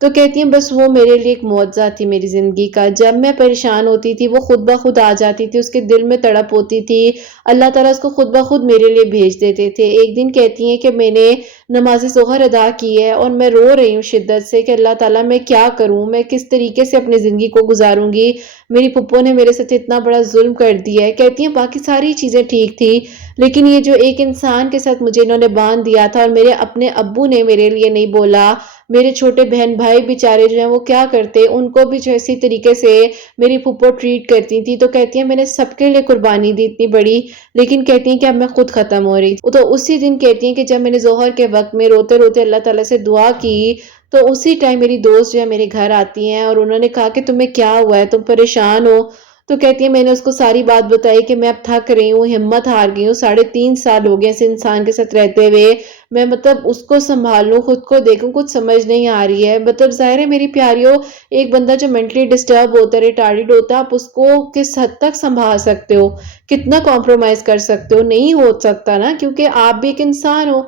تو کہتی ہیں بس وہ میرے لیے ایک معجزہ تھی میری زندگی کا، جب میں پریشان ہوتی تھی وہ خود بخود آ جاتی تھی، اس کے دل میں تڑپ ہوتی تھی، اللہ تعالیٰ اس کو خود بخود میرے لیے بھیج دیتے تھے۔ ایک دن کہتی ہیں کہ میں نے نماز ظہر ادا کی ہے اور میں رو رہی ہوں شدت سے کہ اللہ تعالیٰ میں کیا کروں، میں کس طریقے سے اپنی زندگی کو گزاروں گی، میری پھپھو نے میرے ساتھ اتنا بڑا ظلم کر دیا ہے۔ کہتی ہیں باقی ساری چیزیں ٹھیک تھی، لیکن یہ جو ایک انسان کے ساتھ مجھے انہوں نے باندھ دیا تھا، اور میرے اپنے ابو نے میرے لیے نہیں بولا، میرے چھوٹے بہن بھائی بیچارے جو ہیں وہ کیا کرتے، ان کو بھی جو اسی طریقے سے میری پھپھو ٹریٹ کرتی تھی۔ تو کہتی ہیں میں نے سب کے لیے قربانی دی اتنی بڑی، لیکن کہتی ہیں کہ اب میں خود ختم ہو رہی تھی۔ تو اسی دن کہتی ہیں کہ جب میں نے ظہر کے وقت میں روتے روتے اللہ تعالیٰ سے دعا کی، تو اسی ٹائم میری دوست جو ہے میرے گھر آتی ہیں اور انہوں نے کہا کہ تمہیں کیا ہوا ہے، تم پریشان ہو؟ تو کہتی ہے میں نے اس کو ساری بات بتائی کہ میں اب تھک رہی ہوں، ہمت ہار گئی ہوں، 3.5 سال ہو گئے اس انسان کے ساتھ رہتے ہوئے، میں اس کو سنبھالوں، خود کو دیکھوں، کچھ سمجھ نہیں آ رہی ہے۔ ظاہر ہے میری پیاریوں، ایک بندہ جو مینٹلی ڈسٹرب ہوتا ہے، ریٹارڈڈ ہوتا ہے، آپ اس کو کس حد تک سنبھال سکتے ہو، کتنا کمپرومائز کر سکتے ہو؟ نہیں ہو سکتا نا، کیونکہ آپ بھی ایک انسان ہو۔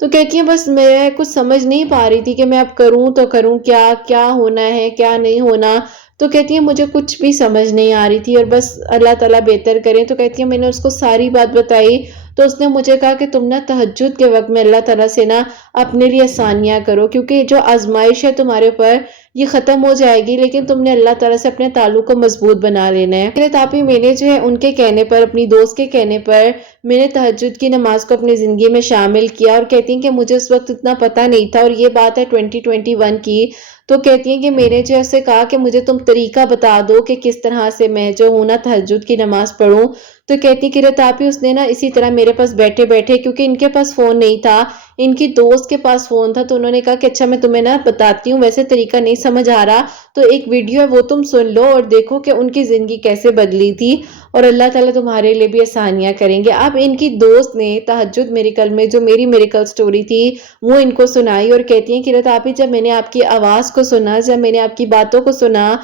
تو کہتی ہیں بس میں کچھ سمجھ نہیں پا رہی تھی کہ میں اب کروں تو کروں کیا، کیا ہونا ہے کیا نہیں ہونا۔ تو کہتی ہیں مجھے کچھ بھی سمجھ نہیں آ رہی تھی، اور بس اللہ تعالیٰ بہتر کریں۔ تو کہتی ہیں میں نے اس کو ساری بات بتائی، تو اس نے مجھے کہا کہ تم نا تہجد کے وقت میں اللہ تعالیٰ سے نا اپنے لیے آسانیاں کرو، کیونکہ جو آزمائش ہے تمہارے اوپر یہ ختم ہو جائے گی، لیکن تم نے اللہ تعالیٰ سے اپنے تعلق کو مضبوط بنا لینا ہے۔ میرے تاپی میں نے جو ہے ان کے کہنے پر، اپنی دوست کے کہنے پر، میں نے تہجد کی نماز کو اپنی زندگی میں شامل کیا، اور کہتی ہیں کہ مجھے اس وقت اتنا پتہ نہیں تھا، اور یہ بات ہے 2021 کی۔ تو کہتی ہیں کہ میں نے جو ایسے کہا کہ مجھے تم طریقہ بتا دو کہ کس طرح سے میں جو ہوں نا تہجد کی نماز پڑھوں۔ تو کہتی کہ رتاپی اس نے نا اسی طرح میرے پاس بیٹھے بیٹھے، کیونکہ ان کے پاس فون نہیں تھا، ان کی دوست کے پاس فون تھا، تو انہوں نے کہا کہ اچھا میں تمہیں نا بتاتی ہوں، ویسے طریقہ نہیں سمجھ آ رہا تو ایک ویڈیو ہے وہ تم سن لو اور دیکھو کہ ان کی زندگی کیسے بدلی تھی، اور اللہ تعالیٰ تمہارے لیے بھی آسانیاں کریں گے۔ اب ان کی دوست نے تہجد میریکل میں جو میری میریکل سٹوری تھی وہ ان کو سنائی، اور کہتی ہیں کہ رتاپی جب میں نے آپ کی آواز کو سنا، جب میں نے آپ کی باتوں کو سنا،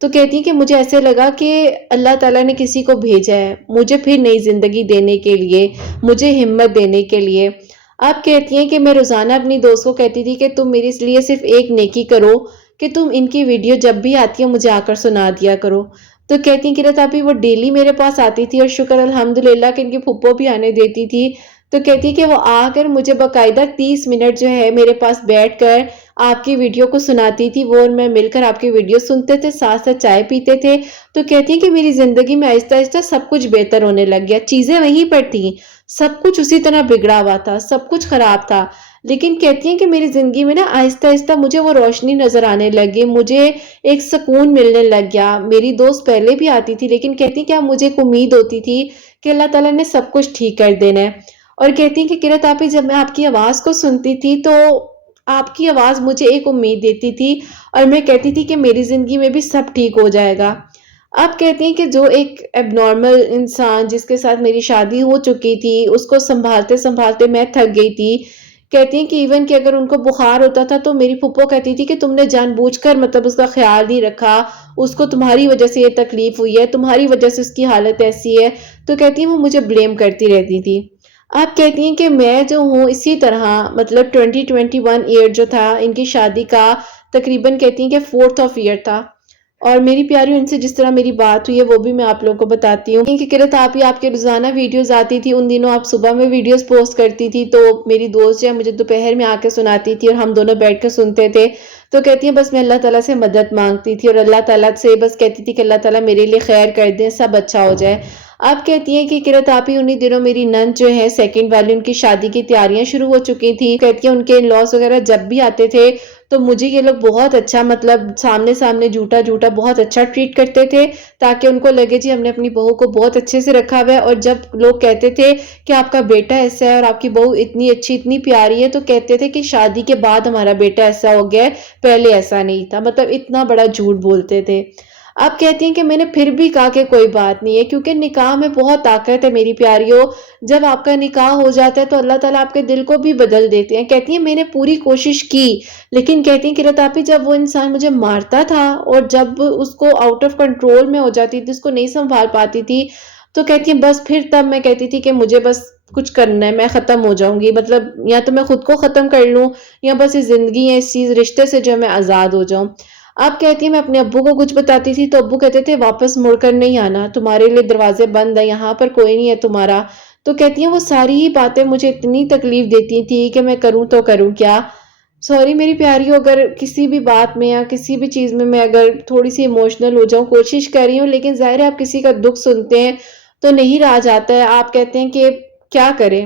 تو کہتی ہیں کہ مجھے ایسے لگا کہ اللہ تعالیٰ نے کسی کو بھیجا ہے مجھے پھر نئی زندگی دینے کے لیے، مجھے ہمت دینے کے لیے۔ آپ کہتی ہیں کہ میں روزانہ اپنی دوست کو کہتی تھی کہ تم میرے لیے صرف ایک نیکی کرو، کہ تم ان کی ویڈیو جب بھی آتی ہے مجھے آ کر سنا دیا کرو۔ تو کہتی ہیں کہ رتاپی وہ ڈیلی میرے پاس آتی تھی، اور شکر الحمدللہ کہ ان کی پھپھو بھی آنے دیتی تھی۔ تو کہتی کہ وہ آ کر مجھے باقاعدہ 30 منٹ جو ہے میرے پاس بیٹھ کر آپ کی ویڈیو کو سناتی تھی، وہ اور میں مل کر آپ کی ویڈیو سنتے تھے، ساتھ ساتھ چائے پیتے تھے۔ تو کہتی ہیں کہ میری زندگی میں آہستہ آہستہ سب کچھ بہتر ہونے لگ گیا، چیزیں وہیں پر تھیں، سب کچھ اسی طرح بگڑا ہوا تھا، سب کچھ خراب تھا، لیکن کہتی ہیں کہ میری زندگی میں نا آہستہ آہستہ مجھے وہ روشنی نظر آنے لگی، مجھے ایک سکون ملنے لگ گیا۔ میری دوست پہلے بھی آتی تھی، لیکن کہتی کہ اب مجھے ایک امید ہوتی تھی کہ اللہ تعالیٰ نے سب کچھ ٹھیک کر دینا ہے۔ اور کہتی ہیں کہ کرت آپی جب میں آپ کی آواز کو سنتی تھی تو آپ کی آواز مجھے ایک امید دیتی تھی، اور میں کہتی تھی کہ میری زندگی میں بھی سب ٹھیک ہو جائے گا۔ آپ کہتی ہیں کہ جو ایک ایب نارمل انسان جس کے ساتھ میری شادی ہو چکی تھی، اس کو سنبھالتے سنبھالتے میں تھک گئی تھی۔ کہتی ہیں کہ ایون کہ اگر ان کو بخار ہوتا تھا تو میری پھپھو کہتی تھی کہ تم نے جان بوجھ کر اس کا خیال نہیں رکھا، اس کو تمہاری وجہ سے یہ تکلیف ہوئی ہے، تمہاری وجہ سے اس کی حالت ایسی ہے۔ تو کہتی ہیں وہ مجھے بلیم کرتی رہتی تھی۔ آپ کہتی ہیں کہ میں جو ہوں اسی طرح 2021 ایئر جو تھا ان کی شادی کا، تقریباً کہتی ہیں کہ 4th ایئر تھا، اور میری پیاریوں ان سے جس طرح میری بات ہوئی ہے وہ بھی میں آپ لوگوں کو بتاتی ہوں کہ کرت آپ ہی آپ کے روزانہ ویڈیوز آتی تھی، ان دنوں آپ صبح میں ویڈیوز پوسٹ کرتی تھی، تو میری دوست جو ہے مجھے دوپہر میں آ کے سناتی تھی اور ہم دونوں بیٹھ کے سنتے تھے۔ تو کہتی ہیں بس میں اللہ تعالیٰ سے مدد مانگتی تھی، اور اللہ تعالیٰ سے بس کہتی تھی کہ اللہ تعالیٰ میرے لیے خیر کر دیں، سب اچھا ہو جائے۔ آپ کہتی ہیں کہ کرت آپ ہی انہی دنوں میری نند جو ہے سیکنڈ والی، ان کی شادی کی تیاریاں شروع ہو چکی تھی۔ کہتی ہیں ان کے ان-لاس وغیرہ جب بھی آتے تھے تو مجھے یہ لوگ بہت اچھا سامنے جھوٹا جھوٹا بہت اچھا ٹریٹ کرتے تھے، تاکہ ان کو لگے جی ہم نے اپنی بہو کو بہت اچھے سے رکھا ہوا ہے۔ اور جب لوگ کہتے تھے کہ آپ کا بیٹا ایسا ہے اور آپ کی بہو اتنی اچھی اتنی پیاری ہے، تو کہتے تھے کہ شادی کے بعد ہمارا بیٹا ایسا ہو گیا ہے، پہلے ایسا نہیں تھا، اتنا بڑا جھوٹ بولتے تھے۔ آپ کہتی ہیں کہ میں نے پھر بھی کہا کہ کوئی بات نہیں ہے، کیونکہ نکاح میں بہت طاقت ہے میری پیاریوں، جب آپ کا نکاح ہو جاتا ہے تو اللہ تعالیٰ آپ کے دل کو بھی بدل دیتے ہیں۔ کہتی ہیں میں نے پوری کوشش کی، لیکن کہتی ہیں کہ رتاپی جب وہ انسان مجھے مارتا تھا اور جب اس کو آؤٹ آف کنٹرول میں ہو جاتی تھی، اس کو نہیں سنبھال پاتی تھی، تو کہتی ہیں بس پھر تب میں کہتی تھی کہ مجھے بس کچھ کرنا ہے، میں ختم ہو جاؤں گی، مطلب یا تو میں خود کو ختم کر لوں یا بس یہ زندگی ہے، اس چیز رشتے سے جو ہے میں آزاد ہو جاؤں۔ آپ کہتی ہیں میں اپنے ابو کو کچھ بتاتی تھی تو ابو کہتے تھے واپس مڑ کر نہیں آنا، تمہارے لیے دروازے بند ہیں، یہاں پر کوئی نہیں ہے تمہارا۔ تو کہتی ہیں وہ ساری ہی باتیں مجھے اتنی تکلیف دیتی تھی کہ میں کروں تو کروں کیا۔ سوری میری پیاری، اگر کسی بھی بات میں یا کسی بھی چیز میں اگر تھوڑی سی ایموشنل ہو جاؤں، کوشش کر رہی ہوں، لیکن ظاہر ہے آپ کسی کا دکھ سنتے ہیں تو نہیں رہا جاتا ہے۔ آپ کہتے ہیں کہ کیا کریں،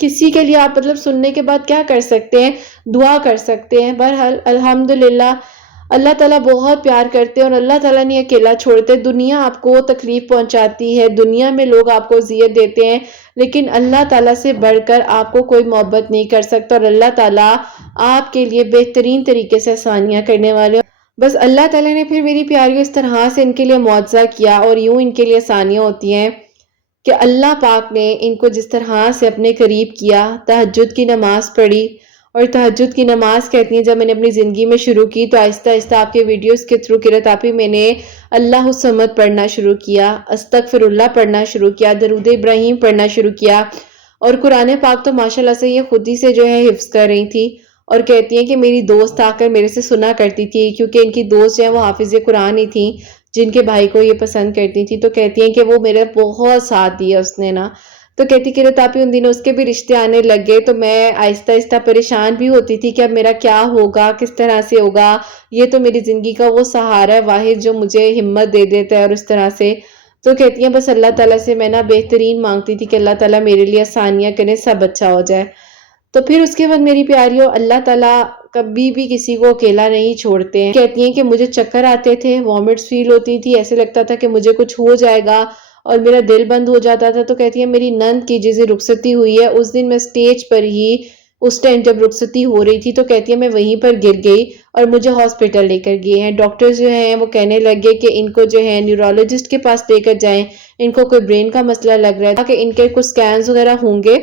کسی کے لیے آپ مطلب سننے کے بعد کیا کر سکتے ہیں، دعا کر سکتے ہیں۔ بہرحال الحمدللہ اللہ تعالیٰ بہت پیار کرتے ہیں اور اللہ تعالیٰ نہیں اکیلا چھوڑتے۔ دنیا آپ کو تکلیف پہنچاتی ہے، دنیا میں لوگ آپ کو اذیت دیتے ہیں، لیکن اللہ تعالیٰ سے بڑھ کر آپ کو کوئی محبت نہیں کر سکتا، اور اللہ تعالیٰ آپ کے لیے بہترین طریقے سے آسانیاں کرنے والے ہیں۔ بس اللہ تعالیٰ نے پھر میری پیاریوں اس طرح سے ان کے لیے معجزہ کیا اور یوں ان کے لیے آسانیاں ہوتی ہیں کہ اللہ پاک نے ان کو جس طرح سے اپنے قریب کیا، تہجد کی نماز پڑھی۔ اور تہجد کی نماز کہتی ہیں جب میں نے اپنی زندگی میں شروع کی تو آہستہ آہستہ آپ کے ویڈیوز کے تھرو قرۃ آپی میں نے اللہ الصمد پڑھنا شروع کیا، استغفر اللہ پڑھنا شروع کیا، درود ابراہیم پڑھنا شروع کیا، اور قرآن پاک تو ماشاءاللہ سے یہ خود ہی سے جو ہے حفظ کر رہی تھی۔ اور کہتی ہیں کہ میری دوست آ کر میرے سے سنا کرتی تھی، کیونکہ ان کی دوست جو ہے وہ حافظ قرآن ہی تھی جن کے بھائی کو یہ پسند کرتی تھی، تو کہتی ہیں کہ وہ میرا بہت ساتھ دیا اس نے نا۔ تو کہتی کہ تاپی ان دنوں اس کے بھی رشتے آنے لگ گئے تو میں آہستہ آہستہ پریشان بھی ہوتی تھی کہ اب میرا کیا ہوگا، کس طرح سے ہوگا۔ یہ تو میری زندگی کا وہ سہارا ہے واحد جو مجھے ہمت دے دیتا ہے، اور اس طرح سے تو کہتی ہیں بس اللہ تعالیٰ سے میں نا بہترین مانگتی تھی کہ اللہ تعالیٰ میرے لیے آسانیاں کرے، سب اچھا ہو جائے۔ تو پھر اس کے بعد میری پیاریوں اللہ تعالیٰ کبھی بھی کسی کو اکیلا نہیں چھوڑتے ہیں۔ کہتی ہیں کہ مجھے چکر آتے تھے، وامٹس فیل ہوتی تھی، ایسے لگتا تھا کہ مجھے کچھ ہو جائے گا اور میرا دل بند ہو جاتا تھا۔ تو کہتی ہیں میری نند کی جس دن رخصتی ہوئی ہے اس دن میں سٹیج پر ہی اس ٹائم جب رخصتی ہو رہی تھی تو کہتی ہے میں وہیں پر گر گئی اور مجھے ہاسپٹل لے کر گئے ہیں۔ ڈاکٹرز جو ہیں وہ کہنے لگے کہ ان کو جو ہے نیورولوجسٹ کے پاس لے کر جائیں، ان کو کوئی برین کا مسئلہ لگ رہا ہے کہ ان کے کچھ سکینز وغیرہ ہوں گے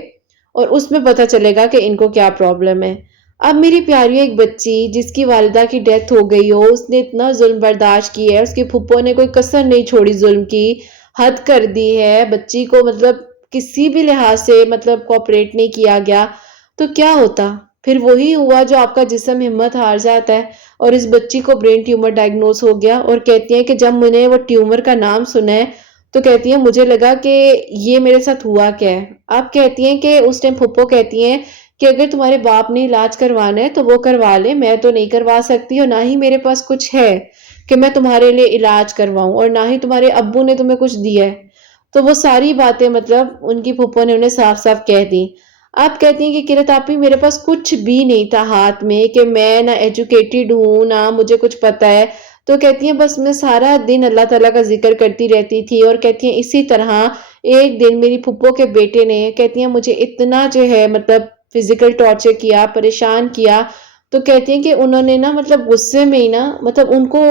اور اس میں پتہ چلے گا کہ ان کو کیا پرابلم ہے۔ اب میری پیاریوں ایک بچی جس کی والدہ کی ڈیتھ ہو گئی ہو، اس نے اتنا ظلم برداشت کی ہے، اس کی پھپھو نے کوئی کسر نہیں چھوڑی ظلم کی، حد کر دی ہے بچی کو، مطلب کسی بھی لحاظ سے مطلب کوآپریٹ نہیں کیا گیا، تو کیا ہوتا؟ پھر وہی ہوا جو آپ کا جسم ہمت ہار جاتا ہے، اور اس بچی کو برین ٹیومر ڈائگنوز ہو گیا۔ اور کہتی ہیں کہ جب میں نے وہ ٹیومر کا نام سنا ہے تو کہتی ہیں مجھے لگا کہ یہ میرے ساتھ ہوا کیا ہے۔ آپ کہتی ہیں کہ اس ٹائم پھپھو کہتی ہیں کہ اگر تمہارے باپ نے علاج کروانا ہے تو وہ کروا لے، میں تو نہیں کروا سکتی اور نہ ہی میرے پاس کچھ ہے کہ میں تمہارے لیے علاج کرواؤں، اور نہ ہی تمہارے ابو نے تمہیں کچھ دیا ہے۔ تو وہ ساری باتیں مطلب ان کی پھپھو نے انہیں صاف صاف کہہ دی۔ آپ کہتی ہیں کہ قرۃ آپی میرے پاس کچھ بھی نہیں تھا ہاتھ میں، کہ میں نہ ایجوکیٹڈ ہوں نہ مجھے کچھ پتہ ہے۔ تو کہتی ہیں بس میں سارا دن اللہ تعالیٰ کا ذکر کرتی رہتی تھی، اور کہتی ہیں اسی طرح ایک دن میری پھپھو کے بیٹے نے کہتی ہیں مجھے اتنا جو ہے مطلب فزیکل ٹارچر کیا، پریشان کیا۔ تو کہتی ہیں کہ انہوں نے نا مطلب غصے میں ہی نا مطلب ان کو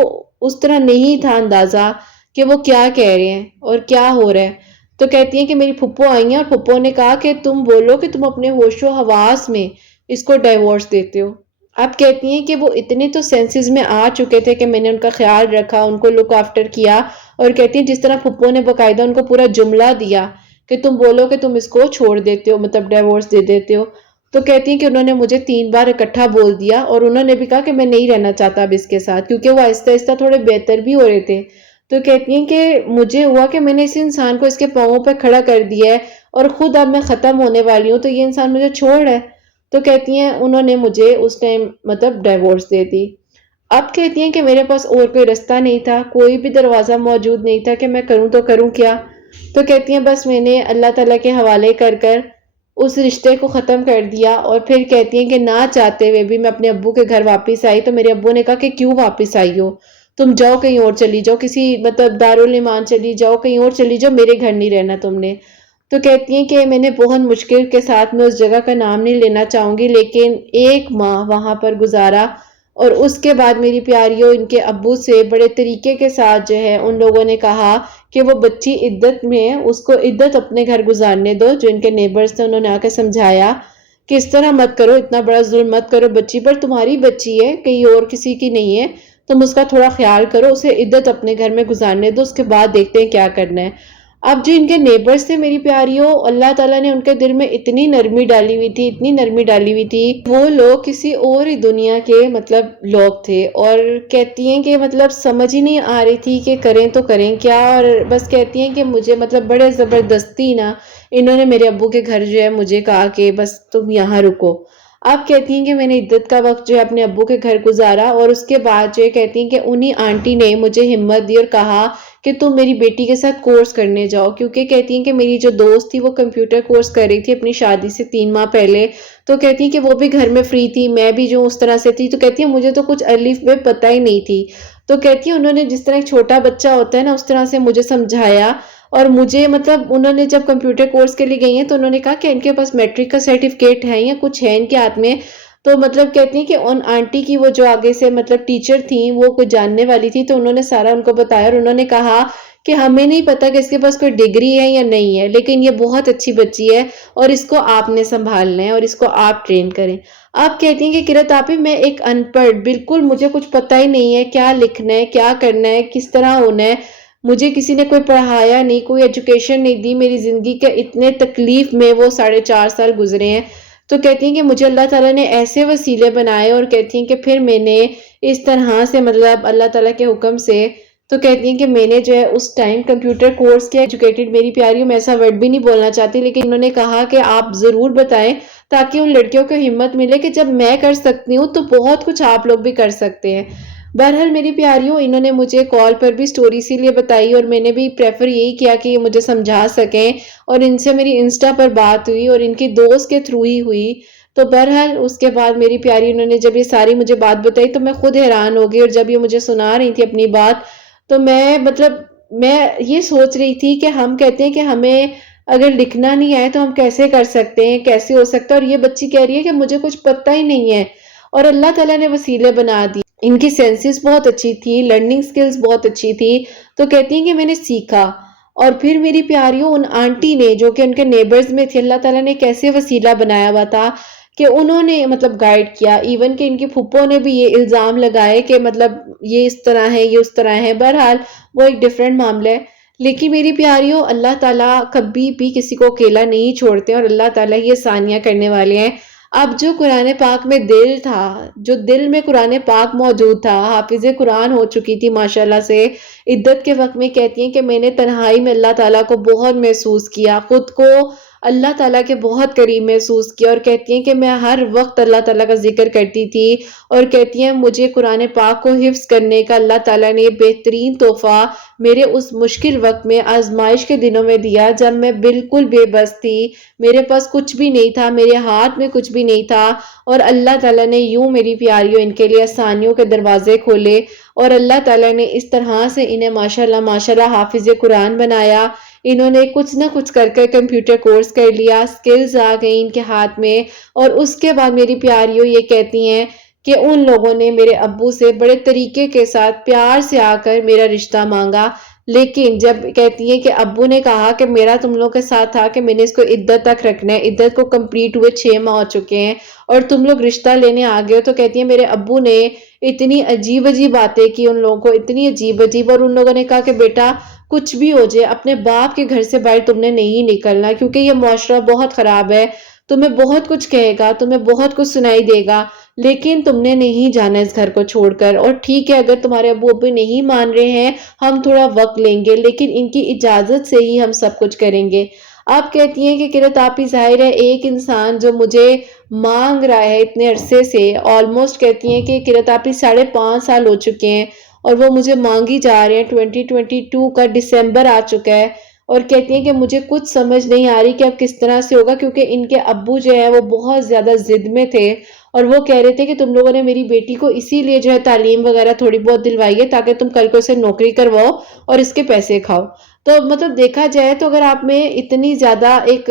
اس طرح نہیں تھا اندازہ کہ وہ کیا کہہ رہے ہیں اور کیا ہو رہا ہے۔ تو کہتی ہیں کہ میری پھپھو آئی ہیں اور پھپھو نے کہا کہ تم بولو کہ تم اپنے ہوش و حواس میں اس کو ڈائیورس دیتے ہو۔ آپ کہتی ہیں کہ وہ اتنے تو سینسز میں آ چکے تھے کہ میں نے ان کا خیال رکھا، ان کو لک آفٹر کیا، اور کہتی ہیں جس طرح پھپھو نے باقاعدہ ان کو پورا جملہ دیا کہ تم بولو کہ تم اس کو چھوڑ دیتے ہو، مطلب ڈائیورس دے دیتے ہو۔ تو کہتی ہیں کہ انہوں نے مجھے 3 بار اکٹھا بول دیا، اور انہوں نے بھی کہا کہ میں نہیں رہنا چاہتا اب اس کے ساتھ، کیونکہ وہ آہستہ آہستہ تھوڑے بہتر بھی ہو رہے تھے۔ تو کہتی ہیں کہ مجھے ہوا کہ میں نے اس انسان کو اس کے پاؤں پہ کھڑا کر دیا ہے اور خود اب میں ختم ہونے والی ہوں، تو یہ انسان مجھے چھوڑ ہے۔ تو کہتی ہیں انہوں نے مجھے اس ٹائم مطلب ڈائیورس دے دی۔ اب کہتی ہیں کہ میرے پاس اور کوئی رستہ نہیں تھا، کوئی بھی دروازہ موجود نہیں تھا کہ میں کروں تو کروں کیا۔ تو کہتی ہیں بس میں نے اللہ تعالیٰ کے حوالے کر کر اس رشتے کو ختم کر دیا، اور پھر کہتی ہیں کہ نہ چاہتے ہوئے بھی میں اپنے ابو کے گھر واپس آئی۔ تو میرے ابو نے کہا کہ کیوں واپس آئی ہو، تم جاؤ کہیں اور چلی جاؤ، کسی مطلب دارالایمان چلی جاؤ، کہیں اور چلی جاؤ، میرے گھر نہیں رہنا تم نے۔ تو کہتی ہیں کہ میں نے بہت مشکل کے ساتھ، میں اس جگہ کا نام نہیں لینا چاہوں گی، لیکن 1 ماہ وہاں پر گزارا، اور اس کے بعد میری پیاریوں ان کے ابو سے بڑے طریقے کے ساتھ جو ہے ان لوگوں نے کہا کہ وہ بچی عدت میں ہے، اس کو عدت اپنے گھر گزارنے دو۔ جو ان کے نیبرز تھے انہوں نے آ کے سمجھایا کہ اس طرح مت کرو، اتنا بڑا ظلم مت کرو بچی پر، تمہاری بچی ہے کہیں اور کسی کی نہیں ہے، تم اس کا تھوڑا خیال کرو، اسے عدت اپنے گھر میں گزارنے دو، اس کے بعد دیکھتے ہیں کیا کرنا ہے۔ اب جو ان کے نیبرز تھے میری پیاریوں، اللہ تعالیٰ نے ان کے دل میں اتنی نرمی ڈالی ہوئی تھی، اتنی نرمی ڈالی ہوئی تھی، وہ لوگ کسی اور ہی دنیا کے لوگ تھے، اور کہتی ہیں کہ سمجھ ہی نہیں آ رہی تھی کہ کریں تو کریں کیا، اور بس کہتی ہیں کہ مجھے بڑے زبردستی نا انہوں نے میرے ابو کے گھر جو ہے مجھے کہا کہ بس تم یہاں رکو۔ آپ کہتی ہیں کہ میں نے عدت کا وقت جو ہے اپنے ابو کے گھر گزارا، اور اس کے بعد جو ہے کہتی ہیں کہ انہی آنٹی نے مجھے ہمت دی اور کہا کہ تم میری بیٹی کے ساتھ کورس کرنے جاؤ، کیونکہ کہتی ہیں کہ میری جو دوست تھی وہ کمپیوٹر کورس کر رہی تھی اپنی شادی سے 3 ماہ پہلے، تو کہتی ہیں کہ وہ بھی گھر میں فری تھی، میں بھی جو اس طرح سے تھی، تو کہتی ہیں مجھے تو کچھ الف بے پتہ ہی نہیں تھی، تو کہتی ہیں انہوں نے جس طرح ایک چھوٹا بچہ ہوتا ہے نا اس طرح سے مجھے سمجھایا، اور مجھے انہوں نے جب کمپیوٹر کورس کے لیے گئی ہیں تو انہوں نے کہا کہ ان کے پاس میٹرک کا سرٹیفکیٹ ہے یا کچھ ہے ان کے ہاتھ میں، تو کہتی ہیں کہ ان آنٹی کی وہ جو آگے سے ٹیچر تھیں وہ کوئی جاننے والی تھی، تو انہوں نے سارا ان کو بتایا، اور انہوں نے کہا کہ ہمیں نہیں پتا کہ اس کے پاس کوئی ڈگری ہے یا نہیں ہے، لیکن یہ بہت اچھی بچی ہے اور اس کو آپ نے سنبھالنا ہے اور اس کو آپ ٹرین کریں۔ آپ کہتی ہیں کہ قرت آپی میں ایک ان پڑھ، بالکل مجھے کچھ پتا ہی نہیں ہے کیا لکھنا ہے، کیا کرنا ہے، کس طرح ہونا ہے، مجھے کسی نے کوئی پڑھایا نہیں، کوئی ایجوکیشن نہیں دی، میری زندگی کے اتنے تکلیف میں وہ 4.5 سال گزرے ہیں، تو کہتی ہیں کہ مجھے اللہ تعالیٰ نے ایسے وسیلے بنائے، اور کہتی ہیں کہ پھر میں نے اس طرح سے اللہ تعالیٰ کے حکم سے، تو کہتی ہیں کہ میں نے جو ہے اس ٹائم کمپیوٹر کورس کیا، ایجوکیٹڈ میری پیاری، میں ایسا ورڈ بھی نہیں بولنا چاہتی، لیکن انہوں نے کہا کہ آپ ضرور بتائیں تاکہ ان لڑکیوں کو ہمت ملے کہ جب میں کر سکتی ہوں تو بہت کچھ آپ لوگ بھی کر سکتے ہیں۔ بہرحال میری پیاریوں، انہوں نے مجھے کال پر بھی سٹوری اسی لیے بتائی، اور میں نے بھی پریفر یہی کیا کہ یہ مجھے سمجھا سکیں، اور ان سے میری انسٹا پر بات ہوئی اور ان کی دوست کے تھرو ہی ہوئی، تو بہرحال اس کے بعد میری پیاری انہوں نے جب یہ ساری مجھے بات بتائی تو میں خود حیران ہو گئی، اور جب یہ مجھے سنا رہی تھی اپنی بات تو میں یہ سوچ رہی تھی کہ ہم کہتے ہیں کہ ہمیں اگر لکھنا نہیں آئے تو ہم کیسے کر سکتے ہیں، کیسے ہو سکتا ہے، اور یہ بچی کہہ رہی ہے کہ مجھے کچھ پتہ ہی نہیں ہے، اور اللہ تعالیٰ نے وسیلے بنا دی، ان کی سینسز بہت اچھی تھی، لرننگ سکلز بہت اچھی تھی، تو کہتی ہیں کہ میں نے سیکھا، اور پھر میری پیاریوں ان آنٹی نے جو کہ ان کے نیبرز میں تھی، اللہ تعالیٰ نے کیسے وسیلہ بنایا ہوا تھا کہ انہوں نے گائیڈ کیا، ایون کہ ان کی پھپھو نے بھی یہ الزام لگائے کہ یہ اس طرح ہے، یہ اس طرح ہے، بہرحال وہ ایک ڈیفرنٹ معاملہ ہے، لیکن میری پیاریوں اللہ تعالیٰ کبھی بھی کسی کو اکیلا نہیں چھوڑتے، اور اللہ تعالیٰ یہ ثانیہ کرنے والے ہیں۔ اب جو قرآن پاک میں دل تھا، جو دل میں قرآن پاک موجود تھا، حافظ قرآن ہو چکی تھی ماشاءاللہ سے، عدت کے وقت میں کہتی ہیں کہ میں نے تنہائی میں اللہ تعالیٰ کو بہت محسوس کیا، خود کو اللہ تعالیٰ کے بہت قریب محسوس کیا، اور کہتی ہیں کہ میں ہر وقت اللہ تعالیٰ کا ذکر کرتی تھی، اور کہتی ہیں مجھے قرآن پاک کو حفظ کرنے کا اللہ تعالیٰ نے بہترین تحفہ میرے اس مشکل وقت میں، آزمائش کے دنوں میں دیا جب میں بالکل بے بس تھی، میرے پاس کچھ بھی نہیں تھا، میرے ہاتھ میں کچھ بھی نہیں تھا، اور اللہ تعالیٰ نے یوں میری پیاریوں ان کے لیے آسانیوں کے دروازے کھولے، اور اللہ تعالیٰ نے اس طرح سے انہیں ماشاءاللہ ماشاءاللہ حافظ قرآن بنایا، انہوں نے کچھ نہ کچھ کر کے کمپیوٹر کورس کر لیا، سکلز آ گئی ان کے ہاتھ میں، اور اس کے بعد میری پیاریوں یہ کہتی ہیں کہ ان لوگوں نے میرے ابو سے بڑے طریقے کے ساتھ پیار سے آ کر میرا رشتہ مانگا، لیکن جب کہتی ہیں کہ ابو نے کہا کہ میرا تم لوگ کے ساتھ تھا کہ میں نے اس کو عدت تک رکھنا ہے، عدت کو کمپلیٹ ہوئے 6 ماہ ہو چکے ہیں اور تم لوگ رشتہ لینے آ گئے ہو، تو کہتی ہیں میرے ابو نے اتنی عجیب عجیب باتیں کی ان لوگوں کو، اتنی عجیب عجیب، اور ان لوگوں نے کہا کہ بیٹا کچھ بھی ہو جائے اپنے باپ کے گھر سے باہر تم نے نہیں نکلنا، کیونکہ یہ معاشرہ بہت خراب ہے، تمہیں بہت کچھ کہے گا، تمہیں بہت کچھ سنائی دے گا، لیکن تم نے نہیں جانا اس گھر کو چھوڑ کر، اور ٹھیک ہے اگر تمہارے ابو نہیں مان رہے ہیں ہم تھوڑا وقت لیں گے، لیکن ان کی اجازت سے ہی ہم سب کچھ کریں گے۔ آپ کہتی ہیں کہ قرت آپی ظاہر ہے ایک انسان جو مجھے مانگ رہا ہے اتنے عرصے سے، آلموسٹ کہتی ہیں کہ قرت آپی 5.5 سال ہو چکے ہیں اور وہ مجھے مانگی جا رہے ہیں، 2022 کا دسمبر آ چکا ہے، اور کہتی ہیں کہ مجھے کچھ سمجھ نہیں آ رہی کہ اب کس طرح سے ہوگا، کیونکہ ان کے ابو جو ہے وہ بہت زیادہ ضد میں تھے، اور وہ کہہ رہے تھے کہ تم لوگوں نے میری بیٹی کو اسی لیے جو ہے تعلیم وغیرہ تھوڑی بہت دلوائی ہے تاکہ تم کل کو اسے نوکری کرواؤ اور اس کے پیسے کھاؤ۔ تو دیکھا جائے تو اگر آپ میں اتنی زیادہ ایک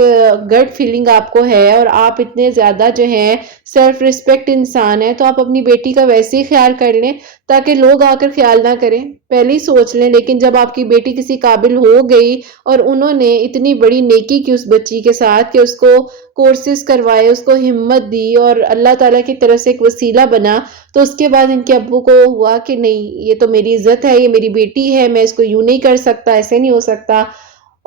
گٹ فیلنگ آپ کو ہے اور آپ اتنے زیادہ جو ہیں سیلف ریسپیکٹ انسان ہے، تو آپ اپنی بیٹی کا ویسے ہی خیال کر لیں تاکہ لوگ آ کر خیال نہ کریں، پہلے ہی سوچ لیں۔ لیکن جب آپ کی بیٹی کسی قابل ہو گئی اور انہوں نے اتنی بڑی نیکی کی اس بچی کے ساتھ کہ اس کو کورسز کروائے، اس کو ہمت دی اور اللہ تعالیٰ کی طرف سے ایک وسیلہ بنا، تو اس کے بعد ان کے ابو کو ہوا کہ نہیں یہ تو میری عزت ہے، یہ میری بیٹی ہے، میں اس کو یوں نہیں کر سکتا، ایسے نہیں ہو سکتا،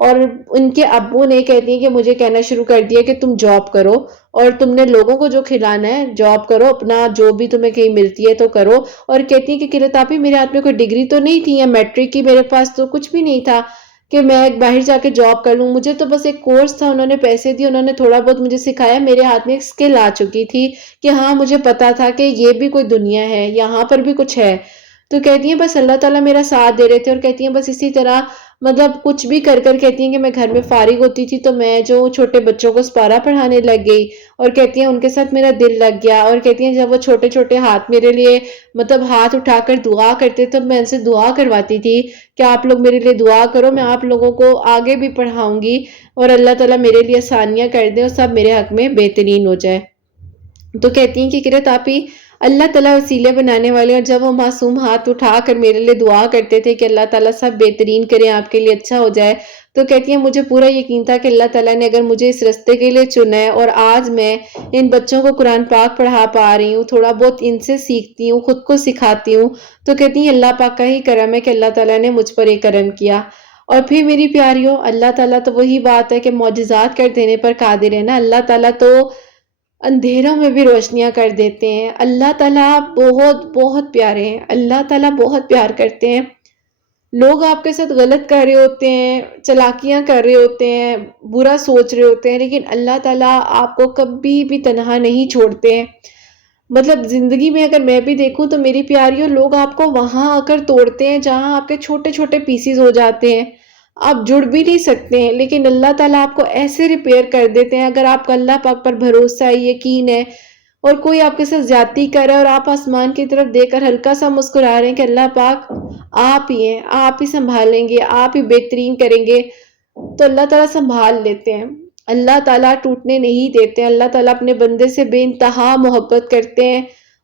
اور ان کے ابو نے کہتی ہیں کہ مجھے کہنا شروع کر دیا کہ تم جاب کرو اور تم نے لوگوں کو جو کھلانا ہے جاب کرو، اپنا جو بھی تمہیں کہیں ملتی ہے تو کرو۔ اور کہتی ہیں کہ قرۃ آپی میرے ہاتھ میں کوئی ڈگری تو نہیں تھی یا میٹرک کی، میرے پاس تو کچھ بھی نہیں تھا کہ میں باہر جا کے جاب کر لوں، مجھے تو بس ایک کورس تھا، انہوں نے پیسے دیے، انہوں نے تھوڑا بہت مجھے سکھایا، میرے ہاتھ میں ایک اسکل آ چکی تھی کہ ہاں مجھے پتا تھا کہ یہ بھی کوئی دنیا ہے، یہاں پر بھی کچھ ہے۔ تو کہتی ہیں بس اللہ تعالیٰ میرا ساتھ دے رہے تھے، اور کہتی ہیں بس اسی طرح مطلب کچھ بھی کر کر کہتی ہیں کہ میں گھر میں فارغ ہوتی تھی تو میں جو چھوٹے بچوں کو سپارہ پڑھانے لگ گئی، اور کہتی ہیں ان کے ساتھ میرا دل لگ گیا، اور کہتی ہیں جب وہ چھوٹے چھوٹے ہاتھ میرے لیے مطلب ہاتھ اٹھا کر دعا کرتے تب میں ان سے دعا کرواتی تھی کہ آپ لوگ میرے لیے دعا کرو، میں آپ لوگوں کو آگے بھی پڑھاؤں گی اور اللہ تعالیٰ میرے لیے آسانیاں کر دیں اور سب میرے حق میں بہترین ہو جائے۔ تو کہتی ہیں کہ قرۃ آپی اللہ تعالیٰ وسیلے بنانے والے، اور جب وہ معصوم ہاتھ اٹھا کر میرے لیے دعا کرتے تھے کہ اللہ تعالیٰ سب بہترین کریں، آپ کے لیے اچھا ہو جائے، تو کہتی ہیں مجھے پورا یقین تھا کہ اللہ تعالیٰ نے اگر مجھے اس رستے کے لیے چنا ہے اور آج میں ان بچوں کو قرآن پاک پڑھا پا رہی ہوں، تھوڑا بہت ان سے سیکھتی ہوں، خود کو سکھاتی ہوں، تو کہتی ہیں اللہ پاک کا ہی کرم ہے کہ اللہ تعالیٰ نے مجھ پر ایک کرم کیا۔ اور پھر میری پیاریوں، اللہ تعالیٰ تو وہی بات ہے کہ معجزات کر دینے پر قادر ہے نا، اللہ تعالیٰ تو اندھیروں میں بھی روشنیاں کر دیتے ہیں۔ اللہ تعالیٰ بہت بہت پیارے ہیں، اللہ تعالیٰ بہت پیار کرتے ہیں۔ لوگ آپ کے ساتھ غلط کر رہے ہوتے ہیں، چلاکیاں کر رہے ہوتے ہیں، برا سوچ رہے ہوتے ہیں، لیکن اللہ تعالیٰ آپ کو کبھی بھی تنہا نہیں چھوڑتے ہیں۔ مطلب زندگی میں اگر میں بھی دیکھوں تو میری پیاریوں، لوگ آپ کو وہاں آ کر توڑتے ہیں جہاں آپ کے چھوٹے چھوٹے پیسز ہو جاتے ہیں، آپ جڑ بھی نہیں سکتے ہیں، لیکن اللہ تعالیٰ آپ کو ایسے ریپیئر کر دیتے ہیں اگر آپ کا اللہ پاک پر بھروسہ ہے، یقین ہے، اور کوئی آپ کے ساتھ زیادتی کر رہا ہے اور آپ آسمان کی طرف دیکھ کر ہلکا سا مسکرا رہے ہیں کہ اللہ پاک آپ ہی ہیں، آپ ہی سنبھالیں گے، آپ ہی بہترین کریں گے، تو اللہ تعالیٰ سنبھال لیتے ہیں۔ اللہ تعالیٰ ٹوٹنے نہیں دیتے ہیں، اللہ تعالیٰ اپنے بندے سے بے انتہا محبت کرتے ہیں،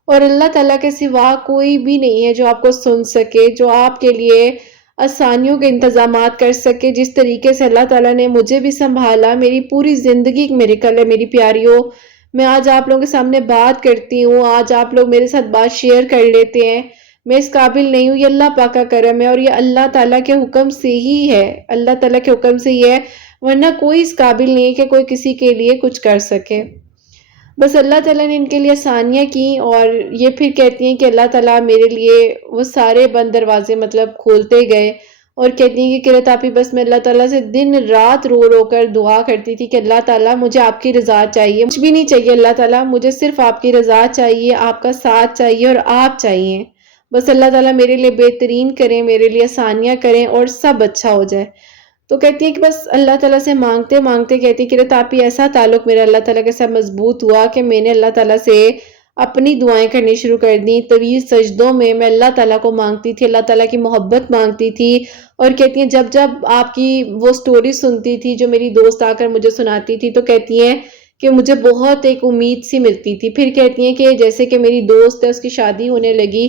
اور اللہ تعالیٰ کے سوا کوئی بھی نہیں ہے جو آپ کو سن سکے، جو آپ کے لیے آسانیوں کے انتظامات کر سکے، جس طریقے سے اللہ تعالیٰ نے مجھے بھی سنبھالا، میری پوری زندگی میرے کل ہے میری پیاریوں۔ میں آج آپ لوگوں کے سامنے بات کرتی ہوں، آج آپ لوگ میرے ساتھ بات شیئر کر لیتے ہیں، میں اس قابل نہیں ہوں، یہ اللہ پاک کا کرم ہے، اور یہ اللہ تعالیٰ کے حکم سے ہی ہے، اللہ تعالیٰ کے حکم سے ہی ہے، ورنہ کوئی اس قابل نہیں ہے کہ کوئی کسی کے لیے کچھ کر سکے۔ بس اللہ تعالیٰ نے ان کے لیے آسانیاں کی، اور یہ پھر کہتی ہیں کہ اللہ تعالیٰ میرے لیے وہ سارے بند دروازے مطلب کھولتے گئے، اور کہتی ہیں کہ قرۃ آپی بس میں اللہ تعالیٰ سے دن رات رو رو کر دعا کرتی تھی کہ اللہ تعالیٰ مجھے آپ کی رضا چاہیے، کچھ بھی نہیں چاہیے اللہ تعالیٰ، مجھے صرف آپ کی رضا چاہیے، آپ کا ساتھ چاہیے اور آپ چاہیے، بس اللہ تعالیٰ میرے لیے بہترین کریں، میرے لیے آسانیاں کریں اور سب اچھا ہو جائے۔ تو کہتی ہیں کہ بس اللہ تعالیٰ سے مانگتے مانگتے کہتی ہیں کہ قرۃ آپی ایسا تعلق میرا اللہ تعالیٰ کے ساتھ مضبوط ہوا کہ میں نے اللہ تعالیٰ سے اپنی دعائیں کرنی شروع کر دیں، طویل سجدوں میں اللہ تعالیٰ کو مانگتی تھی، اللہ تعالیٰ کی محبت مانگتی تھی، اور کہتی ہیں جب جب آپ کی وہ سٹوری سنتی تھی جو میری دوست آ کر مجھے سناتی تھی تو کہتی ہیں کہ مجھے بہت ایک امید سی ملتی تھی۔ پھر کہتی ہیں کہ جیسے کہ میری دوست ہے، اس کی شادی ہونے لگی،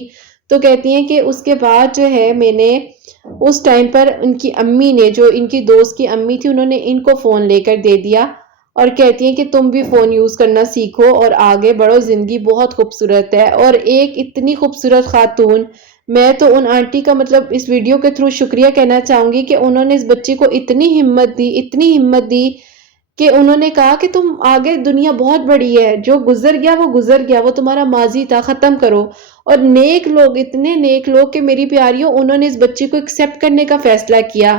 تو کہتی ہیں کہ اس کے بعد جو ہے میں نے اس ٹائم پر ان کی امی نے، جو ان کی دوست کی امی تھی، انہوں نے ان کو فون لے کر دے دیا، اور کہتی ہیں کہ تم بھی فون یوز کرنا سیکھو اور آگے بڑھو، زندگی بہت خوبصورت ہے۔ اور ایک اتنی خوبصورت خاتون، میں تو ان آنٹی کا مطلب اس ویڈیو کے تھرو شکریہ کہنا چاہوں گی کہ انہوں نے اس بچی کو اتنی ہمت دی، اتنی ہمت دی کہ انہوں نے کہا کہ تم آگے، دنیا بہت بڑی ہے، جو گزر گیا وہ گزر گیا، وہ تمہارا ماضی تھا، ختم کرو۔ اور نیک لوگ، اتنے نیک لوگ کہ میری پیاریوں، انہوں نے اس بچی کو ایکسیپٹ کرنے کا فیصلہ کیا۔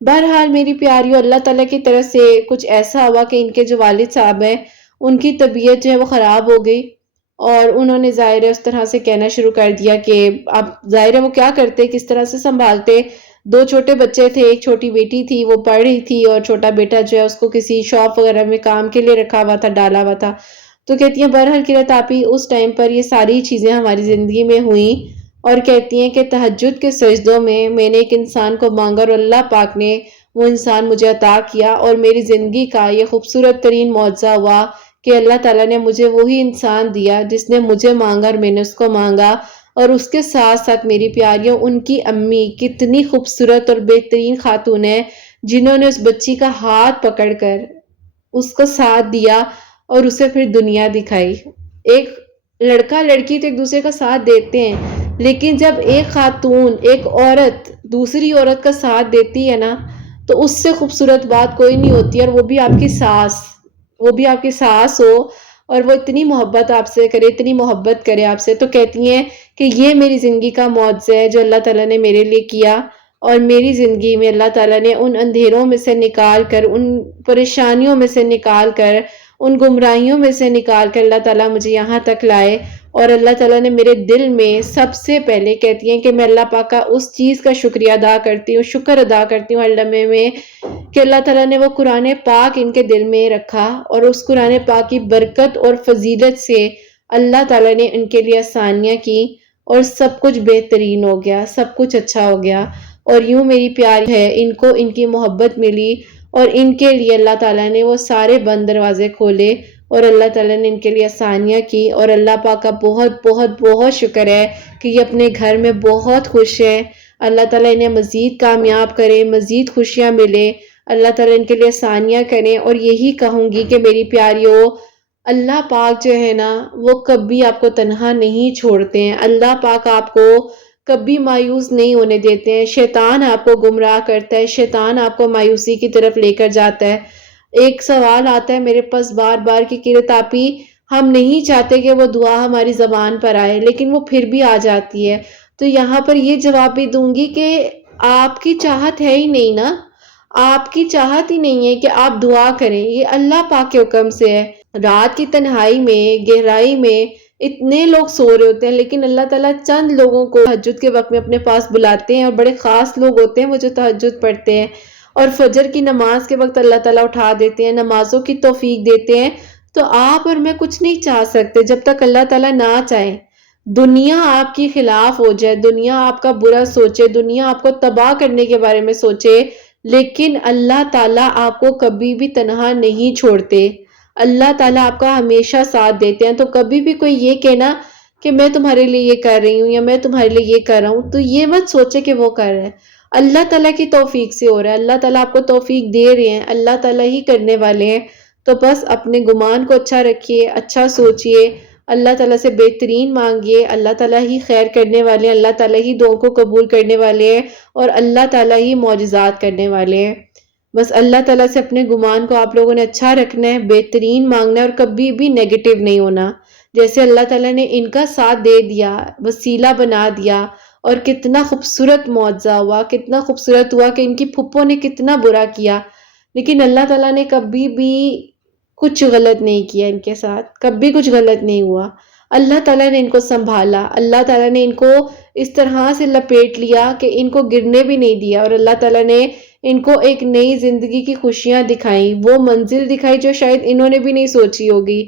بہرحال میری پیاریوں، اللہ تعالیٰ کی طرف سے کچھ ایسا ہوا کہ ان کے جو والد صاحب ہیں، ان کی طبیعت جو ہے وہ خراب ہو گئی، اور انہوں نے ظاہر ہے اس طرح سے کہنا شروع کر دیا کہ اب ظاہر ہے وہ کیا کرتے، کس طرح سے سنبھالتے۔ دو چھوٹے بچے تھے، ایک چھوٹی بیٹی تھی وہ پڑھ رہی تھی، اور چھوٹا بیٹا جو ہے اس کو کسی شاپ وغیرہ میں کام کے لیے رکھا ہوا تھا، ڈالا ہوا تھا۔ تو کہتی ہیں بہرحال قرۃ آپی اس ٹائم پر یہ ساری چیزیں ہماری زندگی میں ہوئیں، اور کہتی ہیں کہ تہجد کے سجدوں میں نے ایک انسان کو مانگا اور اللہ پاک نے وہ انسان مجھے عطا کیا، اور میری زندگی کا یہ خوبصورت ترین معجزہ ہوا کہ اللہ تعالیٰ نے مجھے وہی انسان دیا جس نے مجھے مانگا اور میں نے اس کو مانگا۔ اور اس کے ساتھ ساتھ میری پیاریوں، ان کی امی کتنی خوبصورت اور بہترین خاتون ہے جنہوں نے اس بچی کا ہاتھ پکڑ کر اس کو ساتھ دیا اور اسے پھر دنیا دکھائی۔ ایک لڑکا لڑکی تو ایک دوسرے کا ساتھ دیتے ہیں، لیکن جب ایک خاتون، ایک عورت دوسری عورت کا ساتھ دیتی ہے نا، تو اس سے خوبصورت بات کوئی نہیں ہوتی، اور وہ بھی آپ کی ساس، وہ بھی آپ کی ساس ہو اور وہ اتنی محبت آپ سے کرے، اتنی محبت کرے آپ سے، تو کہتی ہیں کہ یہ میری زندگی کا معجزہ ہے جو اللہ تعالیٰ نے میرے لیے کیا، اور میری زندگی میں اللہ تعالیٰ نے ان اندھیروں میں سے نکال کر، ان پریشانیوں میں سے نکال کر، ان گمراہیوں میں سے نکال کر اللہ تعالیٰ مجھے یہاں تک لائے، اور اللہ تعالیٰ نے میرے دل میں سب سے پہلے، کہتی ہیں کہ میں اللہ پاک کا اس چیز کا شکریہ ادا کرتی ہوں، شکر ادا کرتی ہوں ہر لمحے میں، کہ اللہ تعالیٰ نے وہ قرآن پاک ان کے دل میں رکھا، اور اس قرآن پاک کی برکت اور فضیلت سے اللہ تعالیٰ نے ان کے لیے آسانیاں کی، اور سب کچھ بہترین ہو گیا، سب کچھ اچھا ہو گیا۔ اور یوں میری پیاری ہے، ان کو ان کی محبت ملی، اور ان کے لیے اللہ تعالیٰ نے وہ سارے بند دروازے کھولے، اور اللہ تعالیٰ نے ان کے لیے آسانیاں کی، اور اللہ پاک کا بہت بہت بہت شکر ہے کہ یہ اپنے گھر میں بہت خوش ہے۔ اللہ تعالیٰ انہیں مزید کامیاب کرے، مزید خوشیاں ملے، اللہ تعالیٰ ان کے لیے آسانیاں کریں۔ اور یہی کہوں گی کہ میری پیاریوں، اللہ پاک جو ہے نا، وہ کبھی آپ کو تنہا نہیں چھوڑتے ہیں، اللہ پاک آپ کو کبھی مایوس نہیں ہونے دیتے ہیں۔ شیطان آپ کو گمراہ کرتا ہے، شیطان آپ کو مایوسی کی طرف لے کر جاتا ہے۔ ایک سوال آتا ہے میرے پاس بار بار کہ قرۃ آپی، ہم نہیں چاہتے کہ وہ دعا ہماری زبان پر آئے، لیکن وہ پھر بھی آ جاتی ہے۔ تو یہاں پر یہ جواب بھی دوں گی کہ آپ کی چاہت ہے ہی نہیں نا، آپ کی چاہت ہی نہیں ہے کہ آپ دعا کریں، یہ اللہ پاک کے حکم سے ہے۔ رات کی تنہائی میں، گہرائی میں اتنے لوگ سو رہے ہوتے ہیں، لیکن اللہ تعالیٰ چند لوگوں کو تہجد کے وقت میں اپنے پاس بلاتے ہیں، اور بڑے خاص لوگ ہوتے ہیں وہ جو تہجد پڑھتے ہیں، اور فجر کی نماز کے وقت اللہ تعالیٰ اٹھا دیتے ہیں، نمازوں کی توفیق دیتے ہیں۔ تو آپ اور میں کچھ نہیں چاہ سکتے جب تک اللہ تعالیٰ نہ چاہے۔ دنیا آپ کی خلاف ہو جائے، دنیا آپ کا برا سوچے، دنیا آپ کو تباہ کرنے کے بارے میں سوچے، لیکن اللہ تعالیٰ آپ کو کبھی بھی تنہا نہیں چھوڑتے، اللہ تعالیٰ آپ کا ہمیشہ ساتھ دیتے ہیں۔ تو کبھی بھی کوئی یہ کہنا کہ میں تمہارے لیے یہ کر رہی ہوں یا میں تمہارے لیے یہ کر رہا ہوں، تو یہ مت سوچے کہ وہ کر رہا ہے، اللہ تعالیٰ کی توفیق سے ہو رہا ہے، اللہ تعالیٰ آپ کو توفیق دے رہے ہیں، اللہ تعالیٰ ہی کرنے والے ہیں۔ تو بس اپنے گمان کو اچھا رکھیے، اچھا سوچئے، اللہ تعالیٰ سے بہترین مانگیے، اللہ تعالیٰ ہی خیر کرنے والے ہیں، اللہ تعالیٰ ہی دعاؤں کو قبول کرنے والے ہیں، اور اللہ تعالیٰ ہی معجزات کرنے والے ہیں۔ بس اللہ تعالیٰ سے اپنے گمان کو آپ لوگوں نے اچھا رکھنا ہے، بہترین مانگنا ہے، اور کبھی بھی نیگیٹو نہیں ہونا۔ جیسے اللہ تعالیٰ نے ان کا ساتھ دے دیا، وسیلہ بنا دیا، اور کتنا خوبصورت معجزہ ہوا، کتنا خوبصورت ہوا کہ ان کی پھپھو نے کتنا برا کیا، لیکن اللہ تعالیٰ نے کبھی بھی کچھ غلط نہیں کیا ان کے ساتھ، کبھی کچھ غلط نہیں ہوا۔ اللہ تعالیٰ نے ان کو سنبھالا، اللہ تعالیٰ نے ان کو اس طرح سے لپیٹ لیا کہ ان کو گرنے بھی نہیں دیا، اور اللہ تعالیٰ نے ان کو ایک نئی زندگی کی خوشیاں دکھائیں، وہ منزل دکھائی جو شاید انہوں نے بھی نہیں سوچی ہوگی۔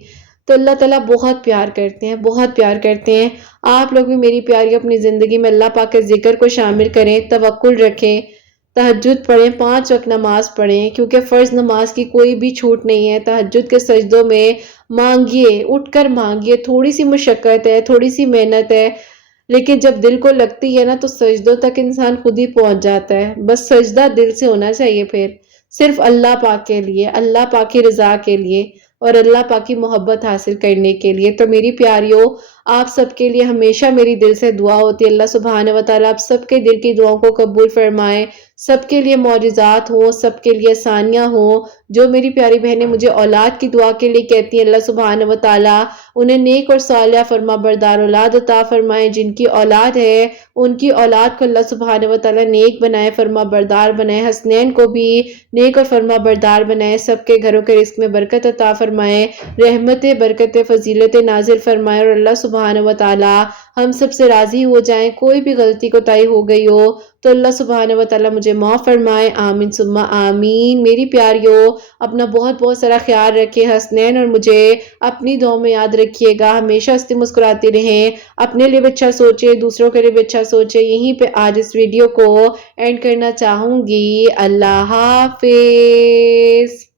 تو اللہ تعالیٰ بہت پیار کرتے ہیں، بہت پیار کرتے ہیں۔ آپ لوگ بھی میری پیاری اپنی زندگی میں اللہ پاک کے ذکر کو شامل کریں، توکل رکھیں، تہجد پڑھیں، 5 وقت نماز پڑھیں، کیونکہ فرض نماز کی کوئی بھی چھوٹ نہیں ہے۔ تہجد کے سجدوں میں مانگیے، اٹھ کر مانگیے، تھوڑی سی مشقت ہے، تھوڑی سی محنت ہے، لیکن جب دل کو لگتی ہے نا تو سجدوں تک انسان خود ہی پہنچ جاتا ہے۔ بس سجدہ دل سے ہونا چاہیے، پھر صرف اللہ پاک کے لیے، اللہ پاک کی رضا کے لیے، اور اللہ پاک کی محبت حاصل کرنے کے لیے۔ تو میری پیاریوں، آپ سب کے لیے ہمیشہ میری دل سے دعا ہوتی ہے، اللہ سبحانہ وتعالیٰ آپ سب کے دل کی دعاؤں کو قبول فرمائے، سب کے لیے معجزات ہوں، سب کے لیے آسانیاں ہوں۔ جو میری پیاری بہنیں مجھے اولاد کی دعا کے لیے کہتی ہیں، اللہ سبحانہ وتعالیٰ انہیں نیک اور صالحہ فرما بردار اولاد عطا فرمائے۔ جن کی اولاد ہے ان کی اولاد کو اللہ سبحانہ وتعالیٰ نیک بنائے، فرما بردار بنائے، حسنین کو بھی نیک اور فرما بردار بنائے، سب کے گھروں کے رزق میں برکت عطا فرمائے، رحمت برکت فضیلت نازل فرمائے، اور اللہ سبحانہ وتعالیٰ ہم سب سے راضی ہو جائیں۔ کوئی بھی غلطی کوتاہی ہو گئی ہو تو اللہ سبحانہ وتعالیٰ مجھے معاف فرمائے، آمین ثم آمین۔ میری پیاریوں، اپنا بہت بہت سارا خیال رکھے، حسنین اور مجھے اپنی دعاؤں میں یاد رکھیے گا، ہمیشہ ہنستے مسکراتے رہیں، اپنے لیے بھی اچھا سوچے، دوسروں کے لیے بھی اچھا سوچے۔ یہیں پہ آج اس ویڈیو کو اینڈ کرنا چاہوں گی۔ اللہ حافظ۔